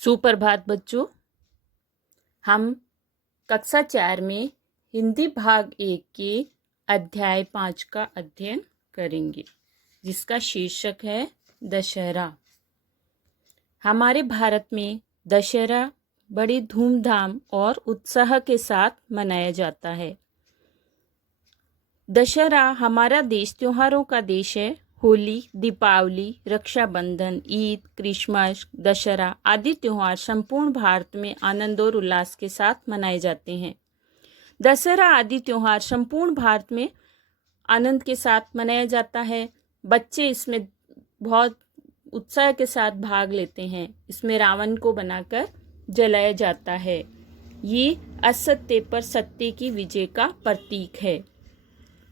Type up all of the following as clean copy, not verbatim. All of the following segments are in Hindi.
सुप्रभात बच्चों। हम कक्षा 4 में हिंदी भाग 1 के अध्याय 5 का अध्ययन करेंगे, जिसका शीर्षक है दशहरा। हमारे भारत में दशहरा बड़ी धूमधाम और उत्साह के साथ मनाया जाता है। दशहरा हमारा देश त्योहारों का देश है। होली, दीपावली, रक्षाबंधन, ईद, क्रिसमस, दशहरा आदि त्योहार संपूर्ण भारत में आनंद और उल्लास के साथ मनाए जाते हैं। दशहरा आदि त्योहार संपूर्ण भारत में आनंद के साथ मनाया जाता है। बच्चे इसमें बहुत उत्साह के साथ भाग लेते हैं। इसमें रावण को बनाकर जलाया जाता है। ये असत्य पर सत्य की विजय का प्रतीक है।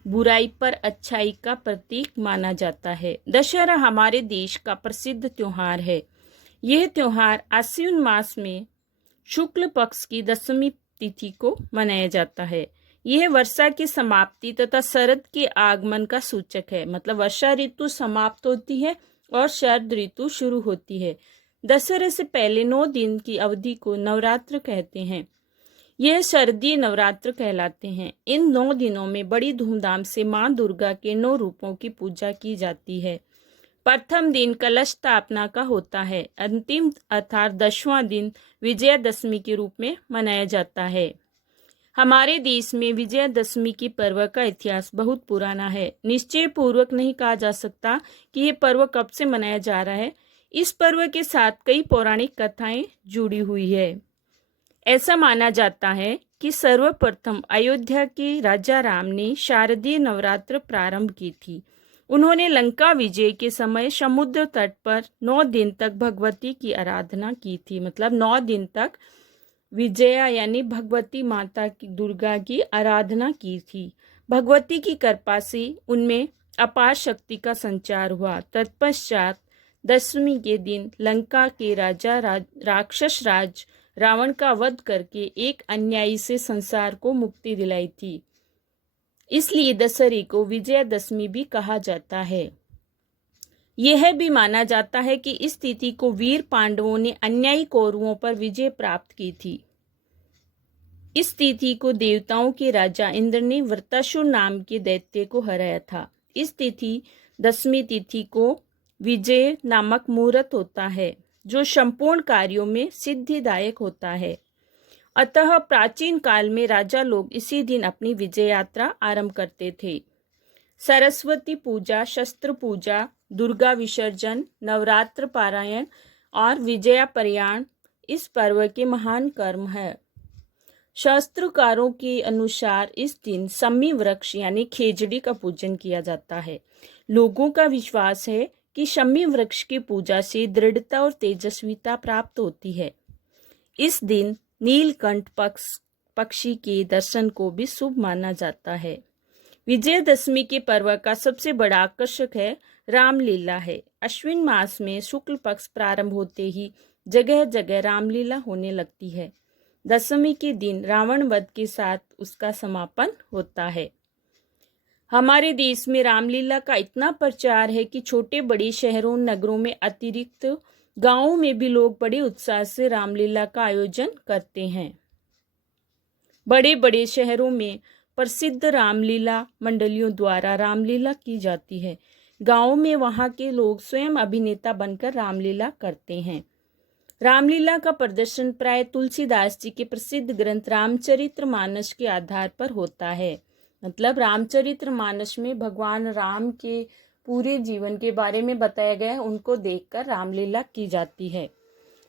बुराई पर अच्छाई का प्रतीक माना जाता है। दशहरा हमारे देश का प्रसिद्ध त्योहार है। यह त्योहार आश्विन मास में शुक्ल पक्ष की 10वीं तिथि को मनाया जाता है। यह वर्षा की समाप्ति तथा शरद के आगमन का सूचक है। मतलब वर्षा ऋतु समाप्त होती है और शरद ऋतु शुरू होती है। दशहरे से पहले 9 दिन की अवधि को नवरात्र कहते हैं। यह शारदीय नवरात्र कहलाते हैं। इन 9 दिनों में बड़ी धूमधाम से मां दुर्गा के 9 रूपों की पूजा की जाती है। प्रथम दिन कलश स्थापना का होता है। अंतिम अर्थात 10वां दिन विजयादशमी के रूप में मनाया जाता है। हमारे देश में विजयादशमी की पर्व का इतिहास बहुत पुराना है। निश्चय पूर्वक नहीं कहा जा सकता कि यह पर्व कब से मनाया जा रहा है। इस पर्व के साथ कई पौराणिक कथाएं जुड़ी हुई है। ऐसा माना जाता है कि सर्वप्रथम अयोध्या के राजा राम ने शारदीय नवरात्र प्रारंभ की थी। उन्होंने लंका विजय के समय समुद्र तट पर 9 दिन तक भगवती की आराधना की थी। मतलब 9 दिन तक विजया यानी भगवती माता की दुर्गा की आराधना की थी। भगवती की कृपा से उनमें अपार शक्ति का संचार हुआ। तत्पश्चात 10वीं के दिन लंका के राजा राक्षस राज रावण का वध करके एक अन्यायी से संसार को मुक्ति दिलाई थी। इसलिए दशहरे को विजयादशमी भी कहा जाता है। यह भी माना जाता है कि इस तिथि को वीर पांडवों ने अन्यायी कौरवों पर विजय प्राप्त की थी। इस तिथि को देवताओं के राजा इंद्र ने वृत्रासुर नाम के दैत्य को हराया था। इस तिथि 10वीं तिथि को विजय नामक मुहूर्त होता है, जो संपूर्ण कार्यों में सिद्धिदायक होता है। अतः प्राचीन काल में राजा लोग इसी दिन अपनी विजय यात्रा आरंभ करते थे। सरस्वती पूजा, शस्त्र पूजा, दुर्गा विसर्जन, नवरात्र पारायण और विजया प्रयाण इस पर्व के महान कर्म है। शास्त्रकारों के अनुसार इस दिन सम्मी वृक्ष यानी खेजड़ी का पूजन किया जाता है। लोगों का विश्वास है कि शमी वृक्ष की पूजा से दृढ़ता और तेजस्विता प्राप्त होती है। इस दिन नीलकंठ पक्षी के दर्शन को भी शुभ माना जाता है। विजयदशमी के पर्व का सबसे बड़ा आकर्षक है रामलीला है। अश्विन मास में शुक्ल पक्ष प्रारंभ होते ही जगह जगह रामलीला होने लगती है। 10वीं के दिन रावण वध के साथ उसका समापन होता है। हमारे देश में रामलीला का इतना प्रचार है कि छोटे बड़े शहरों नगरों में अतिरिक्त गांवों में भी लोग बड़े उत्साह से रामलीला का आयोजन करते हैं। बड़े बड़े शहरों में प्रसिद्ध रामलीला मंडलियों द्वारा रामलीला की जाती है। गांवों में वहां के लोग स्वयं अभिनेता बनकर रामलीला करते हैं। रामलीला का प्रदर्शन प्राय तुलसीदास जी के प्रसिद्ध ग्रंथ रामचरितमानस के आधार पर होता है। मतलब रामचरितमानस में भगवान राम के पूरे जीवन के बारे में बताया गया है। उनको देखकर रामलीला की जाती है।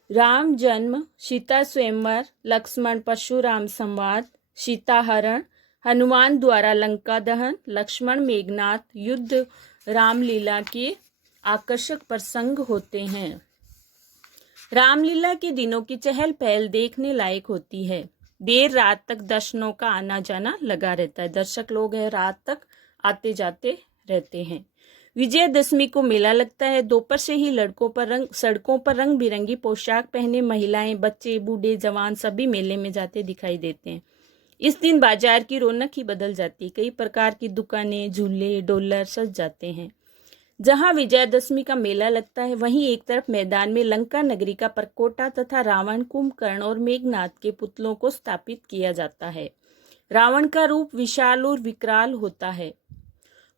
राम जन्म, सीता स्वयंवर, लक्ष्मण परशुराम संवाद, सीता हरण, हनुमान द्वारा लंका दहन, लक्ष्मण मेघनाथ युद्ध रामलीला के आकर्षक प्रसंग होते हैं। रामलीला के दिनों की चहल पहल देखने लायक होती है। देर रात तक दर्शनों का आना जाना लगा रहता है। दर्शक लोग है रात तक आते जाते रहते हैं। विजयादशमी को मेला लगता है। दोपहर से ही सड़कों पर रंग बिरंगी पोशाक पहने महिलाएं, बच्चे, बूढ़े, जवान सभी मेले में जाते दिखाई देते हैं। इस दिन बाजार की रौनक ही बदल जाती है। कई प्रकार की दुकानें, झूले, डोलर सज जाते हैं। जहां विजयादशमी का मेला लगता है, वहीं एक तरफ मैदान में लंका नगरी का परकोटा तथा रावण, कुंभकर्ण और मेघनाद के पुतलों को स्थापित किया जाता है। रावण का रूप विशाल और विकराल होता है।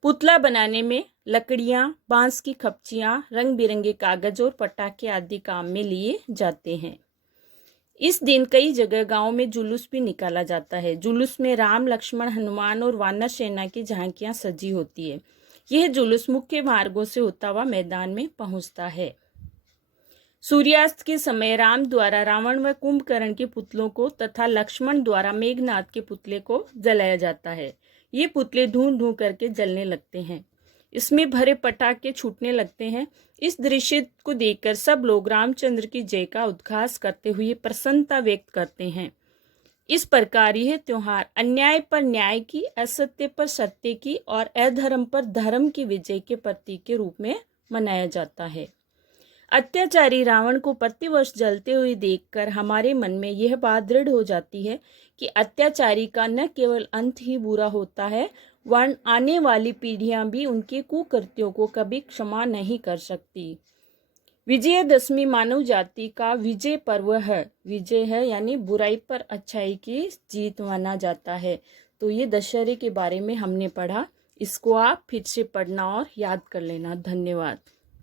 पुतला बनाने में लकड़ियां, बांस की खपचियां, रंग बिरंगे कागज और पटाखे आदि काम में लिए जाते हैं। इस दिन कई जगह गांव में जुलूस भी निकाला जाता है। जुलूस में राम, लक्ष्मण, हनुमान और वानर सेना की झांकियां सजी होती है। यह जुलूस मुख्य मार्गों से होता हुआ मैदान में पहुंचता है। सूर्यास्त के समय राम द्वारा रावण व कुंभकर्ण के पुतलों को तथा लक्ष्मण द्वारा मेघनाद के पुतले को जलाया जाता है। ये पुतले धूं धूं करके जलने लगते हैं। इसमें भरे पटाखे छूटने लगते हैं। इस दृश्य को देखकर सब लोग रामचंद्र की जय का उद्घास करते हुए प्रसन्नता व्यक्त करते हैं। इस प्रकार यह त्योहार अन्याय पर न्याय की, असत्य पर सत्य की और अधर्म पर धर्म की विजय के प्रतीक के रूप में मनाया जाता है। अत्याचारी रावण को प्रतिवर्ष जलते हुए देखकर हमारे मन में यह बात दृढ़ हो जाती है कि अत्याचारी का न केवल अंत ही बुरा होता है, वरन आने वाली पीढ़ियां भी उनके कुकृत्यों को कभी क्षमा नहीं कर सकती। विजयदशमी मानव जाति का विजय पर्व है। विजय है यानी बुराई पर अच्छाई की जीत माना जाता है। तो ये दशहरे के बारे में हमने पढ़ा। इसको आप फिर से पढ़ना और याद कर लेना। धन्यवाद।